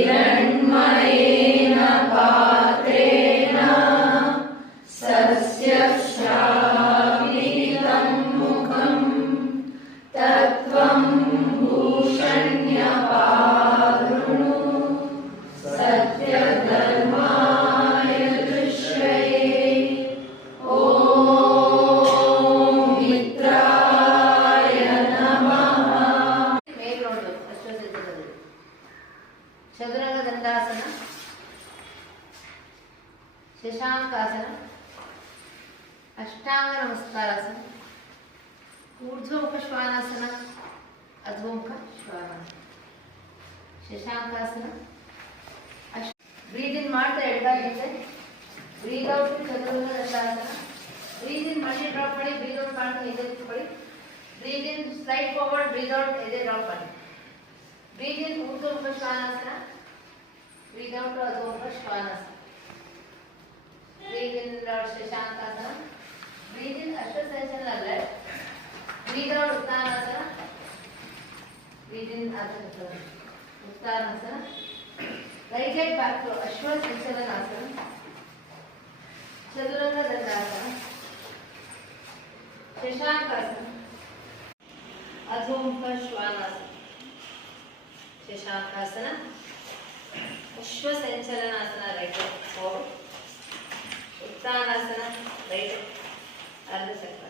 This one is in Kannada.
हिरण्मयेन पात्रेण सस्यश्यामलितं मुखं तत्त्वं भूषण्यपावृणु सत्यधर्माय दृश्यये ॐ मित्राय नमः। ಮೇಲೆ ನೋಡಬೇಕು ಅಶ್ವಸಿದ್ಧದಲ್ಲಿ ಚದುರಂಗ ದಂಡಾಸನ, ಶಶಾಂಕಾಸನ, ಅಷ್ಟಾಂಗ ನಮಸ್ಕಾರಾಸನ, ಊರ್ಧ್ವಮುಖ ಶ್ವಾನಾಸನ, ಅಧ್ವಮುಖ ಶ್ವಾನಾಸನ, ಶಶಾಂಕಾಸನ. ಬ್ರೀದ್ ಇನ್ ಮಾಡ್ತಾ ಎಡಗಾಲಿಂದ, breathe out Chaturanga Dandasana. Breathe in ಮಣ್ಣಿ ಡ್ರಾಪ್ ಮಾಡಿ, ಬ್ರೀದ್ ಔಟ್ ಮಾಡ್ತಾ ಎದೆ ಇಟ್ಕೊಳ್ಳಿ. Breathe in slide forward, breathe out ಎದೆ ಡ್ರಾಪ್ ಮಾಡಿ. Breathe in Urdhvamukha Svanasana, breathe out Adhomukha Svanasana. Breathe in Shashankasana. Breathe in Ashwasasana left. Breathe out Uttanasana. Breathe in Uttanasana. Right leg back to Ashwasanchalanasana. Chaduranga Dandasana. Shashankasana. Adhomukha Shvanasana. Shashankasana. Ashwasanchalanasana right leg forward. Uttanasana, right, Ardha Chakra.